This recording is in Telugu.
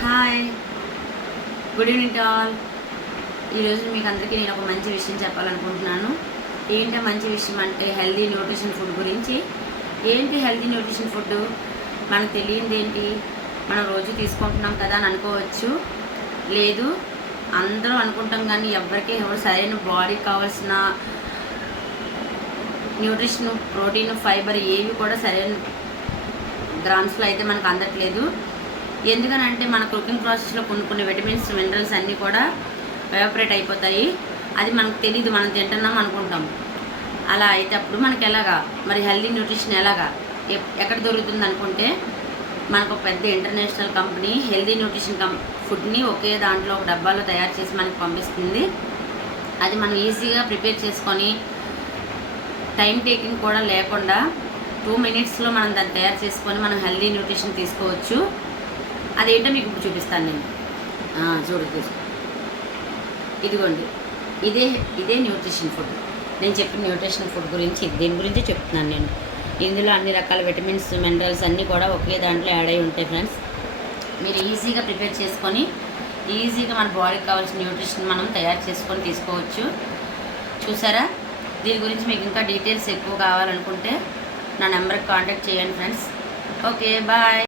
Hi, good evening all. ఈరోజు మీకు అందరికీ నేను ఒక మంచి విషయం చెప్పాలనుకుంటున్నాను. ఏంటో మంచి విషయం అంటే హెల్దీ న్యూట్రిషన్ ఫుడ్ గురించి. ఏంటి హెల్దీ న్యూట్రిషన్ ఫుడ్? మనకు తెలియంది ఏంటి? మనం రోజు తీసుకుంటున్నాం కదా అని అనుకోవచ్చు. లేదు, అందరం అనుకుంటాం కానీ ఎవరు సరైన బాడీకి కావాల్సిన న్యూట్రిషన్, ప్రోటీన్, ఫైబర్ ఏవి కూడా సరైన గ్రామ్స్లో అయితే మనకు అందట్లేదు. ఎందుకనంటే మన కుకింగ్ ప్రాసెస్లో కొన్ని విటమిన్స్, మినరల్స్ అన్నీ కూడా ఎవాపరేట్ అయిపోతాయి. అది మనకు తెలీదు, మనం తింటున్నాం అనుకుంటాం. అలా అయితే అప్పుడు మనకి ఎలాగా మరి హెల్దీ న్యూట్రిషన్ ఎలాగా ఎక్కడ దొరుకుతుంది అనుకుంటే, మనకు ఒక పెద్ద ఇంటర్నేషనల్ కంపెనీ హెల్దీ న్యూట్రిషన్ ఫుడ్ని ఒకే దాంట్లో ఒక డబ్బాలో తయారు చేసి మనకు పంపిస్తుంది. అది మనం ఈజీగా ప్రిపేర్ చేసుకొని టైం టేకింగ్ కూడా లేకుండా 2 minutesలో మనం దాన్ని తయారు చేసుకొని మనం హెల్దీ న్యూట్రిషన్ తీసుకోవచ్చు. అదేంటో మీకు ఇప్పుడు చూపిస్తాను నేను. చూడు, ఇదిగోండి, ఇదే న్యూట్రిషన్ ఫుడ్. నేను చెప్పిన న్యూట్రిషన్ ఫుడ్ గురించి దీని గురించి చెప్తున్నాను నేను. ఇందులో అన్ని రకాల విటమిన్స్, మినరల్స్ అన్నీ కూడా ఒకే దాంట్లో యాడ్ అయి ఉంటాయి ఫ్రెండ్స్. మీరు ఈజీగా ప్రిపేర్ చేసుకొని ఈజీగా మన బాడీకి కావాల్సిన న్యూట్రిషన్ మనం తయారు చేసుకొని తీసుకోవచ్చు. చూసారా? దీని గురించి మీకు ఇంకా డీటెయిల్స్ ఎక్కువ కావాలనుకుంటే నా నెంబర్కి కాంటాక్ట్ చేయండి ఫ్రెండ్స్. Okay, bye.